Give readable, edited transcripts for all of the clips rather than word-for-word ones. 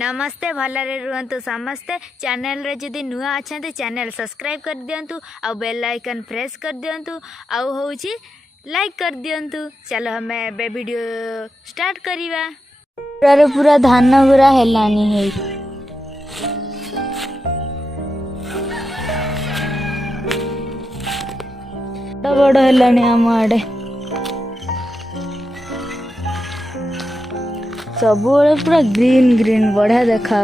नमस्ते भलरे रुहतु समस्ते चैनल रे जदि नुआ अच्छा चैनल सब्सक्राइब कर दियंतु आ बेल आइकन प्रेस कर दियंतु आ होउची लाइक कर दियंतु। चलो हमें बे वीडियो स्टार्ट करिवा। पूरा धान गुरा हेलानी है बड़ हेलानी आम आड़े सब पूरा ग्रीन ग्रीन बढ़िया देखा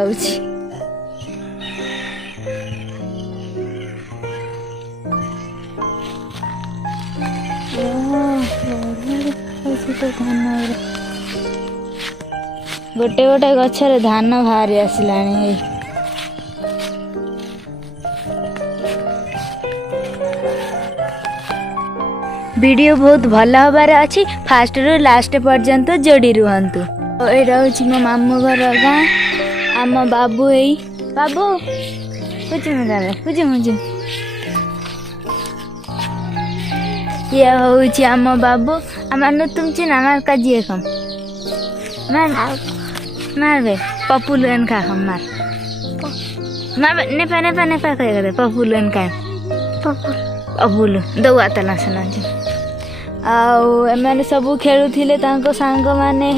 गोटे गोटे गछरे धान बाहरी आसलानी वीडियो बहुत भल हबार अच्छी फास्ट रु लास्ट पर्यंत जोड़ी रुहतु। एटा हूँ मो मामू घर गाँ आम बाबू यही बाबू बुझे ये हूँ आम बाबू आम तुम चिना मार काजी कम मार बे पपुलन खा हम मार नेपा नेपा नेपा कह पपुलन का पपुल दौआ तला सुना आने सब खेलुले सांग माने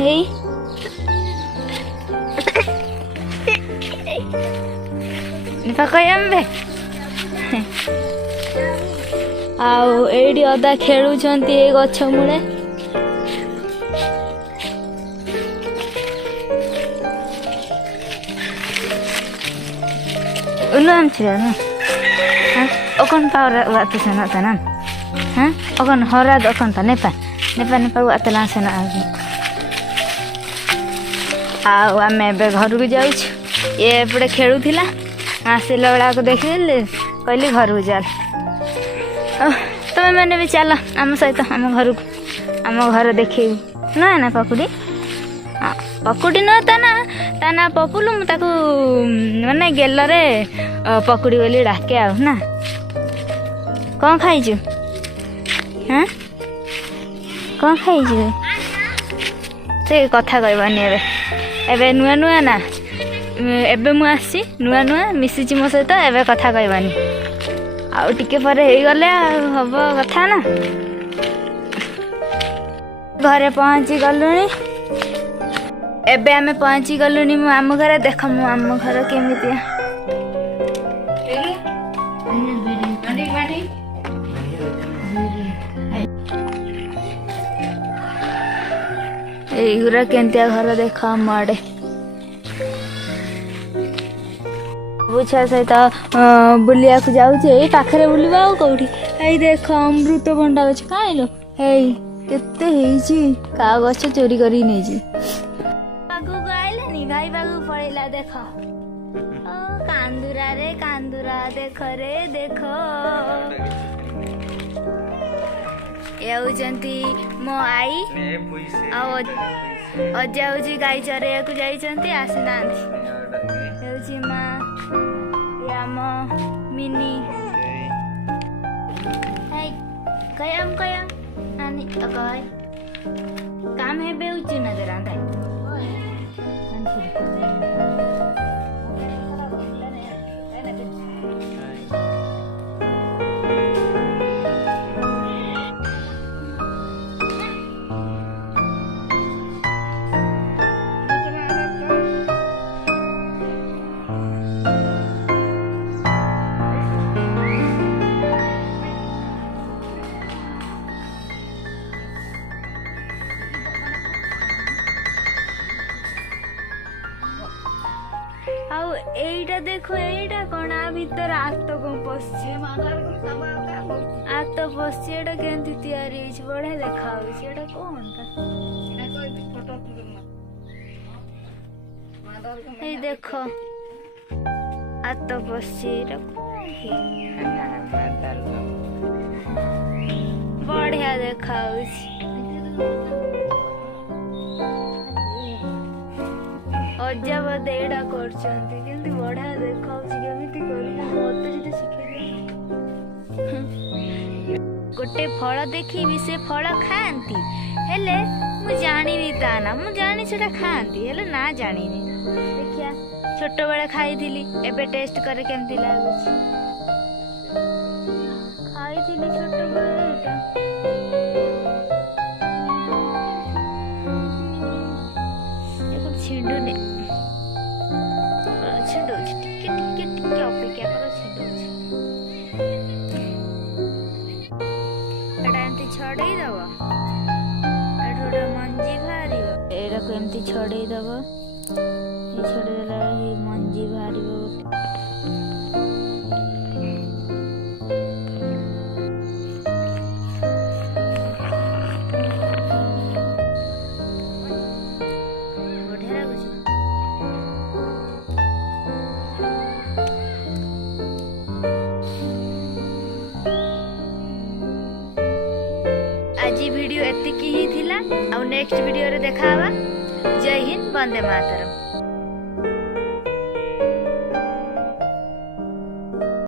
कहबे आईडी अदा खेलुंट गछ मूले उलम ओकन पावर वात सेना तनन हाँ ओकन हराद ओकन त नेपा नेपा नेपा वात ला सेना आमे घर को जाऊ ये एपटे खेलुला आसला बेला को देखिले कहली घर को चल तुम मैंने भी चल आम सहित आम घर को आम घर देख ना ना पकुड़ी पकुड़ी न ता ना पपुलु मुझे माने गेलरे पकुड़ी बोली डाके आ ना कौन खाइजु हाँ कौन खाइजु से कथा कहबानी एबे नुआ नुआ ना एबे मु आसी नुआ नुआ मिसिची मो सहित एबे कथा कहबानी आउ टिके पर हे गले हब कथा ना घरे पहुँची गलुनी एबे आमे पहुँची गलुनी मो आम घर देख मो आम घर केमितिया युरा केंतिया घर देख आम आड़े बुझा सहित बुलिया को जाऊे पाखे बुलवा कौटी आई देख अमृत भंडा गछ कहीं केते का गछ चोरी कर भाई बागू पड़ेला देख कांदुरा रे कांदुरा देख रे देख ये मो आई अजा हूँ गाई चरैया को जाइए आसीना माँ आम मिनी कयाम कयाम नानी कह काम है बेउची न जरा एटा देखो एटा कौन आ भीतर आत कौन पशे आत पशे एटा केंती तैयारी होइछ बढिया देखा होइछ एटा कौन ता ए देखो आत पशे एटा बढ़िया देखा होइछ अजा बदे एटा करछंती केंती बढ़िया देखाउछ केमिति करी मते जदि सिखे गोटे फल देखी भी से फल खाती हेले ମୁଁ ଜାଣିନି ତା ନା। ମୁଁ ଜାଣି ସେଟା ଖାଆନ୍ତି ହେଲେ ନା ଜାଣିନି। ଦେଖିଆ ଛୋଟବେଳେ ଖାଇଥିଲି, ଏବେ ଟେଷ୍ଟ করে କେମିତି ଲାଗୁଛି। ଖାଇଥିଲି ଛୋଟବେଳେ ଏଇଟା। ଛିଣ୍ଡୁନି, ଛିଣ୍ଡଉଛି ଟିକେ ଟିକେ ଟିକେ ଅପେକ୍ଷା କର, ଛିଣ୍ଡଉଛି। ଏଇଟା ଏମିତି ଛଡେଇ ଦବ, ଏଠୁ ଗୋଟେ ମଞ୍ଜି ବାହାରିବ, ଏଇଟାକୁ ଏମିତି ଛଡେଇ ଦବ। ଛଡେଇ ଦେଲା ବେଳେ ମଞ୍ଜି ବାହାରିବ ଗୋଟେ। आज वीडियो एतिकी ही थिला। नेक्स्ट वीडियो रे देखा हवा। जय हिंद, वंदे मातरम।